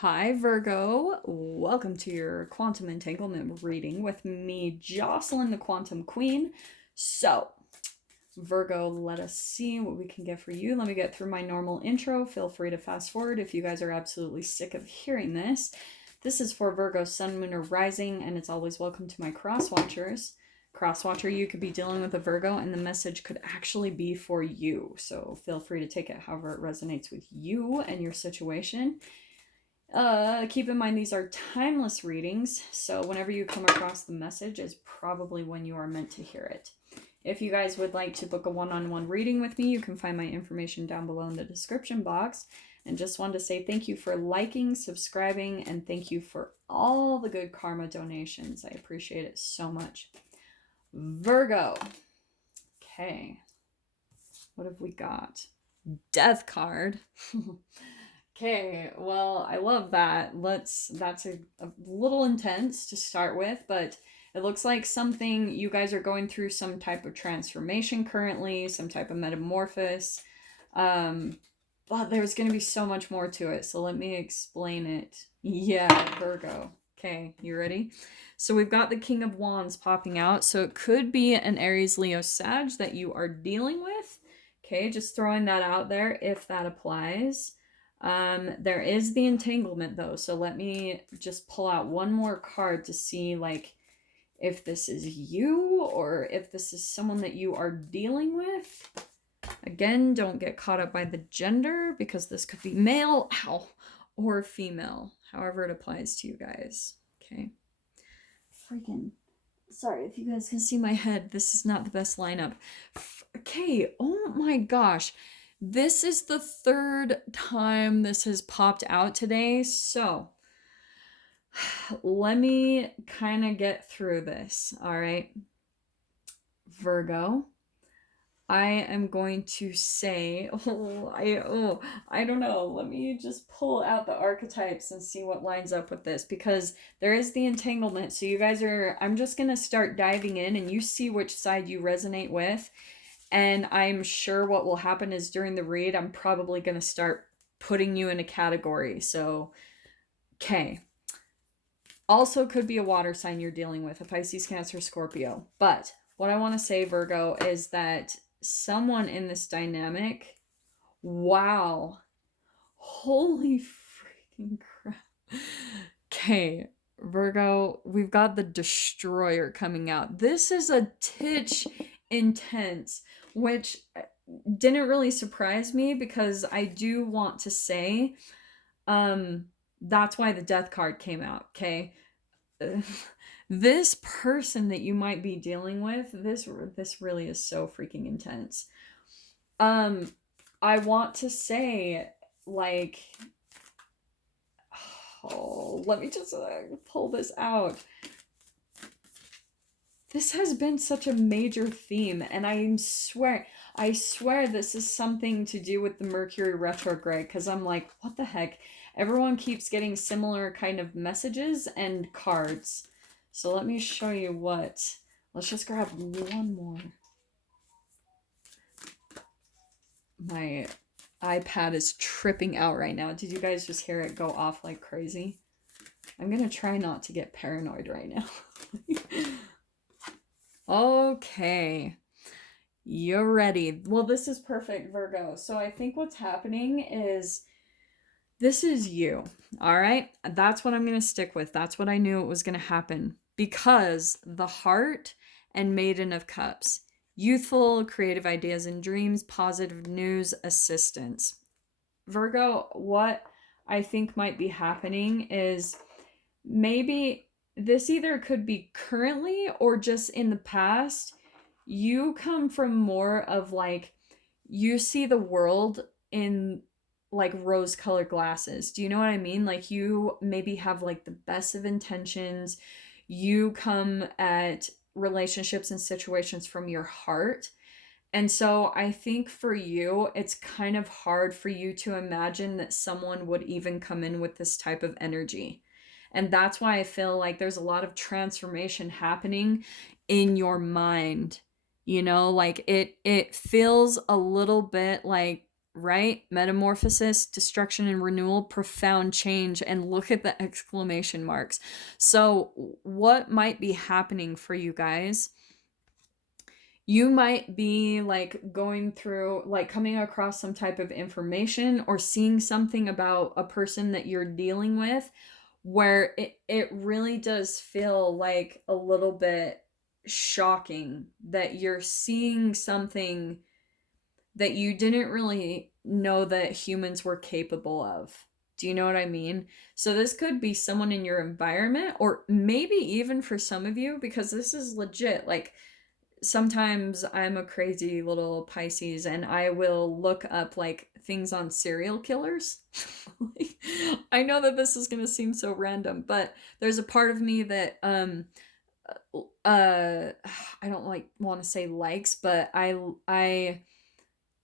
Hi, Virgo. Welcome to your quantum entanglement reading with me, Jocelyn, the Quantum Queen. So, Virgo, let us see what we can get for you. Let me get through my normal intro. Feel free to fast forward if you guys are absolutely sick of hearing this. This is for Virgo, Sun, Moon, or Rising, and it's always welcome to my cross watchers. Cross watcher, you could be dealing with a Virgo, and the message could actually be for you. So, feel free to take it however it resonates with you and your situation. Keep in mind these are timeless readings, so whenever you come across the message is probably when you are meant to hear it. If you guys would like to book a one-on-one reading with me, you can find my information down below in the description box. And just wanted to say thank you for liking, subscribing, and thank you for all the good karma donations. I appreciate it so much. Virgo. Okay. What have we got? Death card. Okay, well, I love that. That's a little intense to start with, but it looks like something you guys are going through some type of transformation currently, some type of metamorphosis. But there's going to be so much more to it, so let me explain it. Yeah, Virgo. Okay, you ready? So we've got the King of Wands popping out, so it could be an Aries, Leo, Sag that you are dealing with. Okay, just throwing that out there if that applies. There is the entanglement though, so let me just pull out one more card to see like if this is you or if this is someone that you are dealing with. Again, don't get caught up by the gender because this could be male, or female, however it applies to you guys. Okay. Freaking sorry if you guys can see my head. This is not the best lineup. Okay, oh my gosh. This is the third time this has popped out today, so let me kind of get through this, all right? Virgo, I am going to say, I don't know. Let me just pull out the archetypes and see what lines up with this because there is the entanglement. So you guys are, I'm just going to start diving in and you see which side you resonate with. And I'm sure what will happen is during the read, I'm probably going to start putting you in a category. So, okay. Also could be a water sign you're dealing with, a Pisces, Cancer, Scorpio. But what I want to say, Virgo, is that someone in this dynamic, wow. Holy freaking crap. Okay, Virgo, we've got the Destroyer coming out. This is a titch intense, which didn't really surprise me because I do want to say that's why the Death card came out, okay? This person that you might be dealing with, this really is so freaking intense. I want to say like let me just pull this out. This has been such a major theme, and I swear this is something to do with the Mercury retrograde, because I'm like, what the heck? Everyone keeps getting similar kind of messages and cards. So let me show you what. Let's just grab one more. My iPad is tripping out right now. Did you guys just hear it go off like crazy? I'm gonna try not to get paranoid right now. Okay. You're ready. Well, this is perfect, Virgo. So I think what's happening is this is you. All right? That's what I'm going to stick with. That's what I knew it was going to happen because the Heart and Maiden of Cups. Youthful, creative ideas and dreams, positive news, assistance. Virgo, what I think might be happening is maybe this either could be currently or just in the past. You come from more of like, you see the world in like rose colored glasses. Do you know what I mean? Like you maybe have like the best of intentions. You come at relationships and situations from your heart. And so I think for you, it's kind of hard for you to imagine that someone would even come in with this type of energy. And that's why I feel like there's a lot of transformation happening in your mind. You know, like it feels a little bit like right? Metamorphosis, destruction and renewal, profound change, and look at the exclamation marks. So what might be happening for you guys? You might be like going through, like coming across some type of information or seeing something about a person that you're dealing with where it really does feel like a little bit shocking that you're seeing something that you didn't really know that humans were capable of. Do you know what I mean? So this could be someone in your environment, or maybe even for some of you, because this is legit. Like sometimes I'm a crazy little Pisces and I will look up like things on serial killers. Like, I know that this is going to seem so random, but there's a part of me that I don't like want to say likes, but I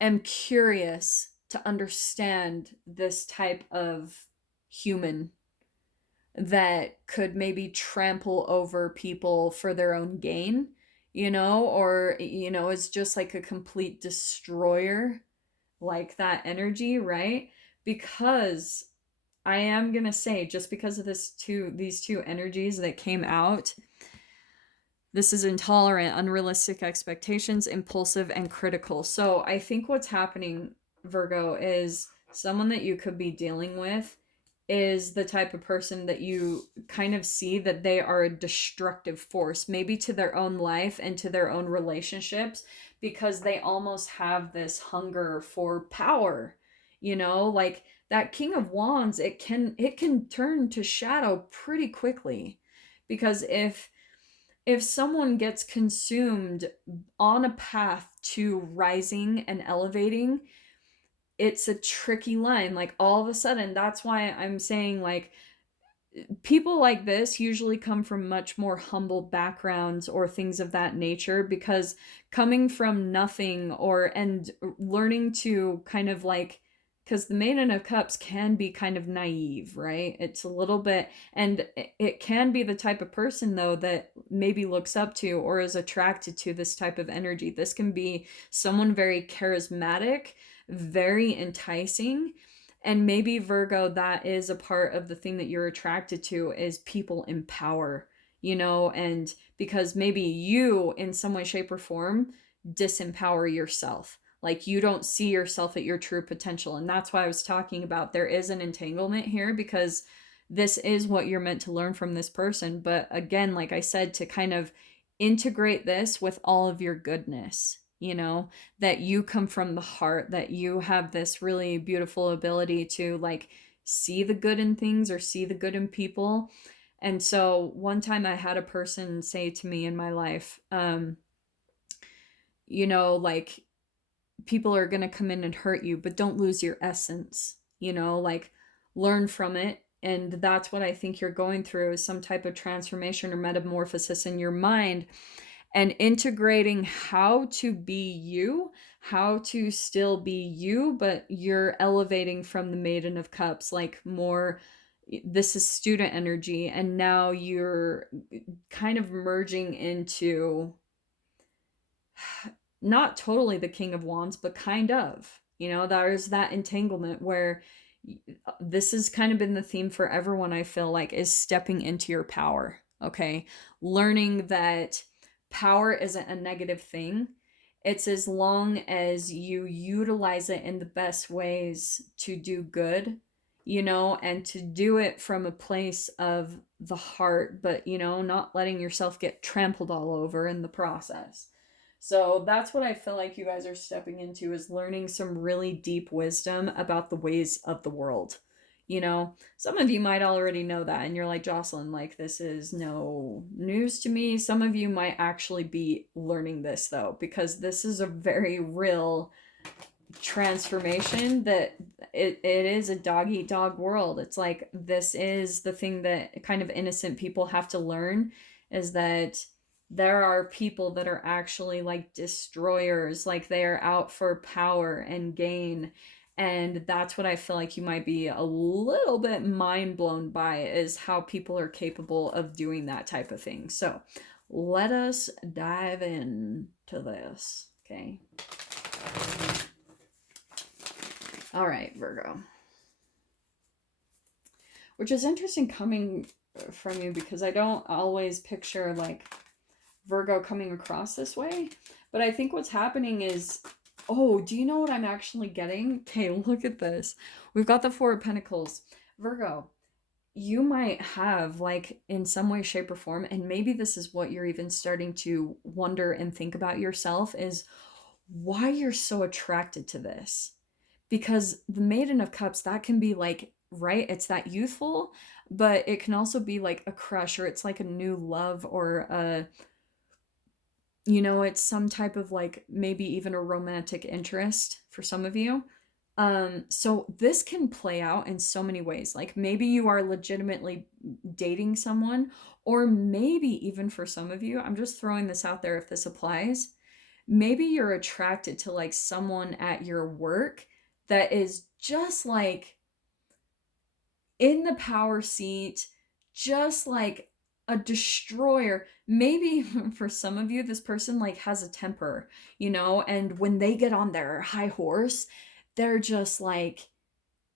am curious to understand this type of human that could maybe trample over people for their own gain, or, is just like a complete destroyer, like that energy, right? Because I am going to say, just because of these two energies that came out, this is intolerant, unrealistic expectations, impulsive, and critical. So I think what's happening, Virgo, is someone that you could be dealing with is the type of person that you kind of see that they are a destructive force, maybe to their own life and to their own relationships, because they almost have this hunger for power. Like that King of Wands, it can turn to shadow pretty quickly, because if someone gets consumed on a path to rising and elevating, it's a tricky line. Like all of a sudden, that's why I'm saying, like, people like this usually come from much more humble backgrounds or things of that nature, because coming from nothing and learning to kind of like, because the Maiden of Cups can be kind of naive, right? It's a little bit, and it can be the type of person though that maybe looks up to or is attracted to this type of energy. This can be someone very charismatic, very enticing, and maybe, Virgo, that is a part of the thing that you're attracted to, is people in power, and because maybe you in some way, shape, or form disempower yourself. Like you don't see yourself at your true potential. And that's why I was talking about there is an entanglement here, because this is what you're meant to learn from this person. But again, like I said, to kind of integrate this with all of your goodness, that you come from the heart, that you have this really beautiful ability to like see the good in things or see the good in people. And so one time I had a person say to me in my life, like, people are going to come in and hurt you, but don't lose your essence, like learn from it. And that's what I think you're going through, is some type of transformation or metamorphosis in your mind, and integrating how to be you, how to still be you, but you're elevating from the Maiden of Cups, like more, this is student energy, and now you're kind of merging into not totally the King of Wands, but kind of, there's that entanglement where this has kind of been the theme for everyone, I feel like, is stepping into your power. Okay. Learning that power isn't a negative thing. It's as long as you utilize it in the best ways to do good, and to do it from a place of the heart, but, not letting yourself get trampled all over in the process. So that's what I feel like you guys are stepping into, is learning some really deep wisdom about the ways of the world. Some of you might already know that, and you're like, Jocelyn, like, this is no news to me. Some of you might actually be learning this though, because this is a very real transformation, that it is a dog eat dog world. It's like, this is the thing that kind of innocent people have to learn, is that there are people that are actually like destroyers, like they are out for power and gain. And that's what I feel like you might be a little bit mind blown by, is how people are capable of doing that type of thing. So let us dive into this. Okay. All right, Virgo. Which is interesting coming from you because I don't always picture like Virgo coming across this way. But I think what's happening is, oh, do you know what I'm actually getting? Okay, look at this. We've got the Four of Pentacles. Virgo, you might have, like, in some way, shape, or form, and maybe this is what you're even starting to wonder and think about yourself, is why you're so attracted to this. Because the Maiden of Cups, that can be like, right? It's that youthful, but it can also be like a crush, or it's like a new love, or a, you know, it's some type of like maybe even a romantic interest for some of you. So this can play out in so many ways. Like maybe you are legitimately dating someone, or maybe even for some of you, I'm just throwing this out there if this applies. Maybe you're attracted to like someone at your work that is just like in the power seat, just like a destroyer. Maybe for some of you, this person like has a temper, you know, and when they get on their high horse, they're just like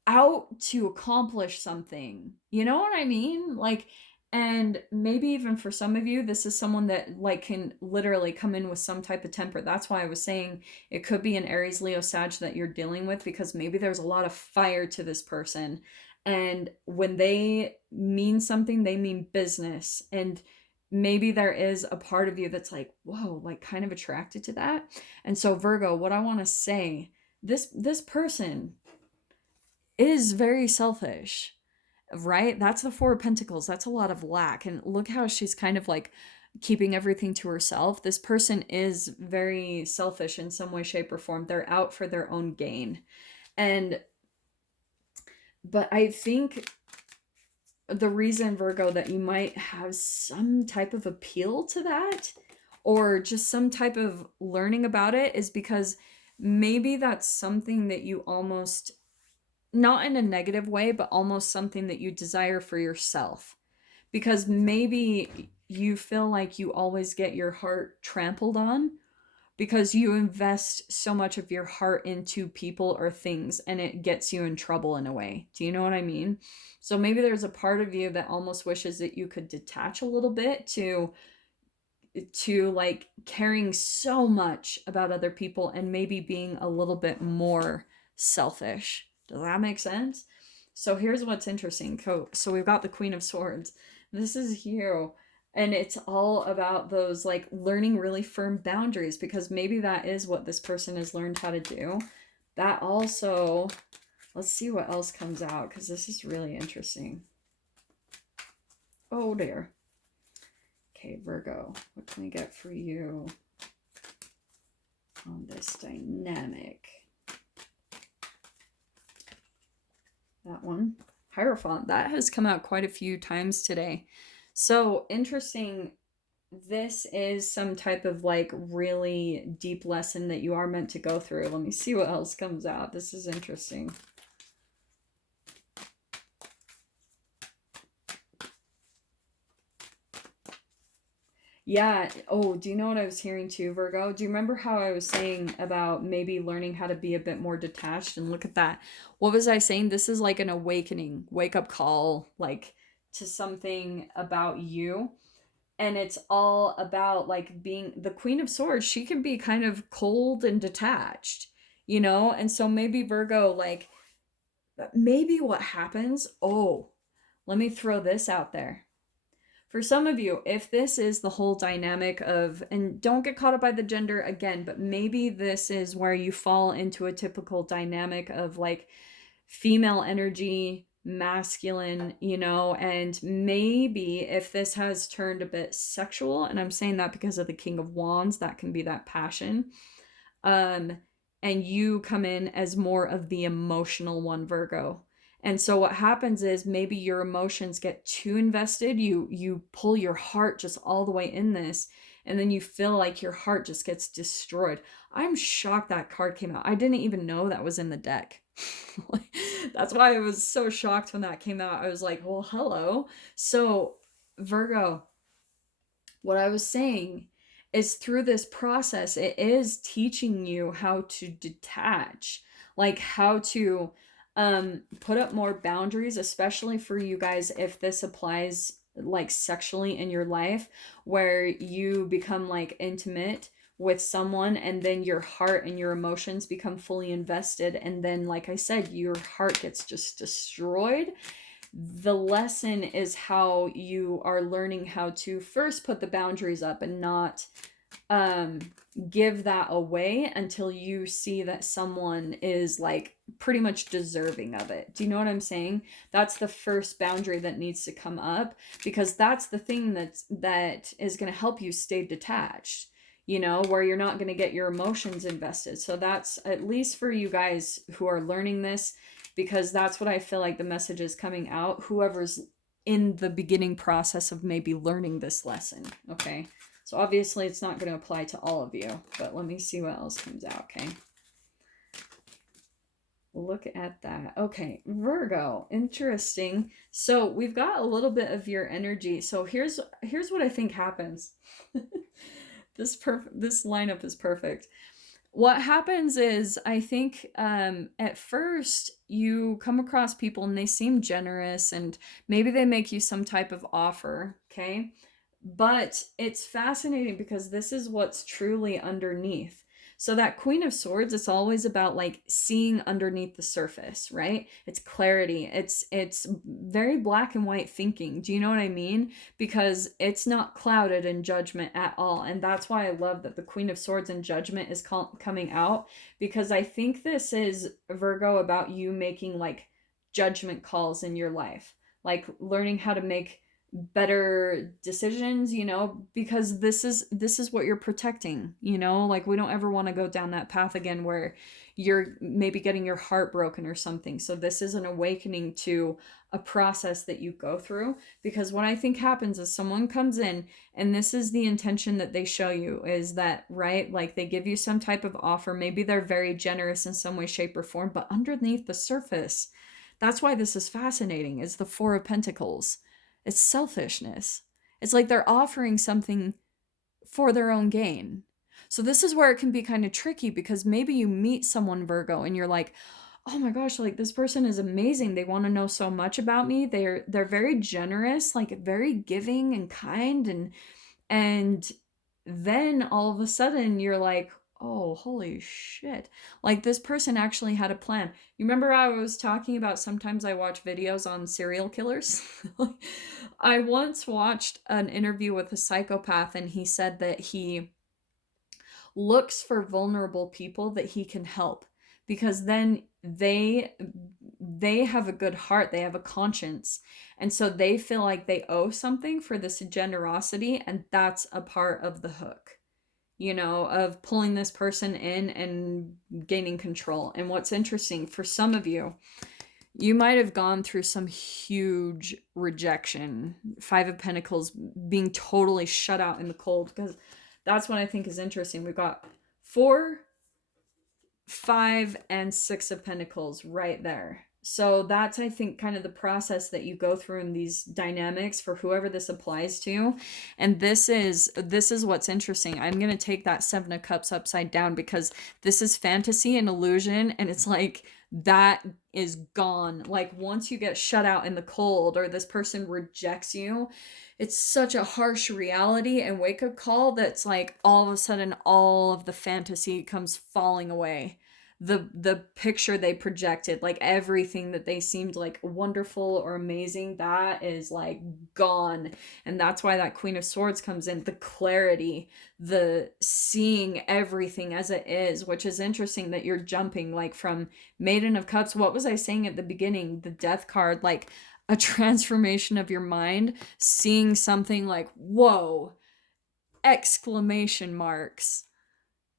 out to accomplish something. You know what I mean? Like, and maybe even for some of you, this is someone that like can literally come in with some type of temper. That's why I was saying it could be an Aries, Leo, Sag that you're dealing with, because maybe there's a lot of fire to this person. And when they mean something, they mean business. And maybe there is a part of you that's like, whoa, like kind of attracted to that. And so Virgo, what I want to say, this person is very selfish, right? That's the Four of Pentacles. That's a lot of lack. And look how she's kind of like keeping everything to herself. This person is very selfish in some way, shape, or form. They're out for their own gain. And, but I think the reason, Virgo, that you might have some type of appeal to that, or just some type of learning about it, is because maybe that's something that you almost, not in a negative way, but almost something that you desire for yourself. Because maybe you feel like you always get your heart trampled on because you invest so much of your heart into people or things, and it gets you in trouble in a way. Do you know what I mean? So maybe there's a part of you that almost wishes that you could detach a little bit to like caring so much about other people and maybe being a little bit more selfish. Does that make sense? So here's what's interesting. So we've got the Queen of Swords. This is you. And it's all about those like learning really firm boundaries, because maybe that is what this person has learned how to do. That also, let's see what else comes out, because this is really interesting. Oh dear. Okay, Virgo, what can we get for you on this dynamic? That one. Hierophant. That has come out quite a few times today. So interesting. This is some type of like really deep lesson that you are meant to go through. Let me see what else comes out. This is interesting. Yeah. Oh, do you know what I was hearing too, Virgo? Do you remember how I was saying about maybe learning how to be a bit more detached? And look at that. What was I saying? This is like an awakening, wake up call, like to something about you. And it's all about like being the Queen of Swords. She can be kind of cold and detached, you know? And so maybe Virgo, like, maybe what happens, oh, let me throw this out there. For some of you, if this is the whole dynamic of, and don't get caught up by the gender again, but maybe this is where you fall into a typical dynamic of like female energy, masculine, you know, and maybe if this has turned a bit sexual, and I'm saying that because of the King of Wands, that can be that passion. And you come in as more of the emotional one, Virgo. And so what happens is maybe your emotions get too invested. You pull your heart just all the way in this, and then you feel like your heart just gets destroyed. I'm shocked that card came out. I didn't even know that was in the deck. That's why I was so shocked when that came out. I was like, well, hello. So, Virgo, what I was saying is through this process, it is teaching you how to detach. like how to put up more boundaries, especially for you guys if this applies like sexually in your life, where you become like intimate with someone and then your heart and your emotions become fully invested, and then like I said, your heart gets just destroyed. The lesson is how you are learning how to first put the boundaries up and not give that away until you see that someone is like pretty much deserving of it. Do you know what I'm saying? That's the first boundary that needs to come up, because that's the thing that is going to help you stay detached, you know, where you're not going to get your emotions invested. So that's at least for you guys who are learning this, because that's what I feel like the message is coming out, whoever's in the beginning process of maybe learning this lesson. Okay, so obviously it's not going to apply to all of you, but let me see what else comes out. Okay, look at that. Okay, Virgo, interesting. So we've got a little bit of your energy. So here's what I think happens. This lineup is perfect. What happens is, I think at first you come across people and they seem generous and maybe they make you some type of offer, okay? But it's fascinating because this is what's truly underneath. So that Queen of Swords, it's always about like seeing underneath the surface, right? It's clarity. It's very black and white thinking. Do you know what I mean? Because it's not clouded in judgment at all. And that's why I love that the Queen of Swords and judgment is coming out, because I think this is, Virgo, about you making like judgment calls in your life, like learning how to make better decisions, you know, because this is what you're protecting, you know, like we don't ever want to go down that path again where you're maybe getting your heart broken or something. So this is an awakening to a process that you go through, because what I think happens is someone comes in and this is the intention that they show you, is that, right, like they give you some type of offer, maybe they're very generous in some way, shape, or form, but underneath the surface, that's why this is fascinating, is the Four of Pentacles. It's selfishness. It's like they're offering something for their own gain. So this is where it can be kind of tricky, because maybe you meet someone, Virgo, and you're like, oh my gosh, like this person is amazing. They want to know so much about me. They're very generous, like very giving and kind, and then all of a sudden you're like, oh, holy shit. Like this person actually had a plan. You remember I was talking about sometimes I watch videos on serial killers? I once watched an interview with a psychopath, and he said that he looks for vulnerable people that he can help, because then they have a good heart, they have a conscience, and so they feel like they owe something for this generosity, and that's a part of the hook, you know, of pulling this person in and gaining control. And what's interesting, for some of you, you might have gone through some huge rejection. Five of Pentacles, being totally shut out in the cold, because that's what I think is interesting. We've got 4, 5, and 6 of Pentacles right there. So that's, I think, kind of the process that you go through in these dynamics for whoever this applies to. And this is what's interesting. I'm going to take that 7 of Cups upside down, because this is fantasy and illusion, and it's like that is gone. Like once you get shut out in the cold, or this person rejects you, it's such a harsh reality and wake-up call that's like all of a sudden all of the fantasy comes falling away. The picture they projected, like everything that they seemed like wonderful or amazing, that is like gone. And that's why that Queen of Swords comes in, the clarity, the seeing everything as it is, which is interesting that you're jumping like from Maiden of Cups. What was I saying at the beginning? The Death card, like a transformation of your mind, seeing something like, whoa, exclamation marks.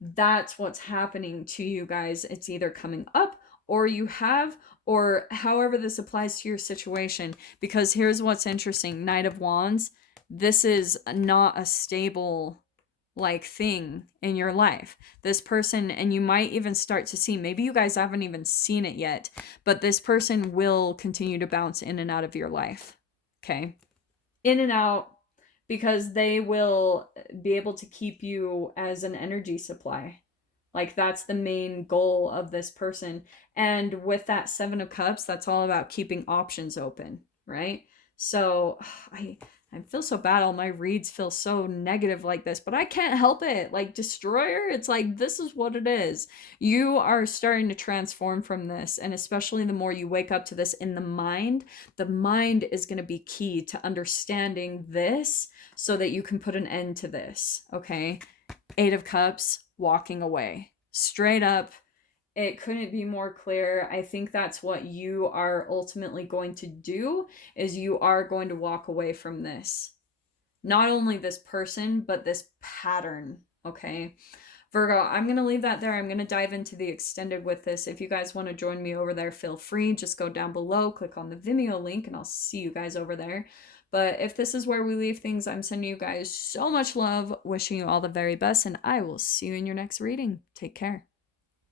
That's what's happening to you guys. It's either coming up, or you have, or however this applies to your situation. Because here's what's interesting. Knight of Wands, this is not a stable like thing in your life. This person, and you might even start to see, maybe you guys haven't even seen it yet, but this person will continue to bounce in and out of your life. Okay? In and out, because they will be able to keep you as an energy supply. Like, that's the main goal of this person. And with that Seven of Cups, that's all about keeping options open, right? So I feel so bad. All my reads feel so negative like this, but I can't help it. Like, Destroyer, it's like, this is what it is. You are starting to transform from this. And especially the more you wake up to this in the mind is going to be key to understanding this so that you can put an end to this. Okay. Eight of Cups, walking away. Straight up, it couldn't be more clear. I think that's what you are ultimately going to do, is you are going to walk away from this. Not only this person, but this pattern, okay? Virgo, I'm going to leave that there. I'm going to dive into the extended with this. If you guys want to join me over there, feel free. Just go down below, click on the Vimeo link, and I'll see you guys over there. But if this is where we leave things, I'm sending you guys so much love, wishing you all the very best, and I will see you in your next reading. Take care.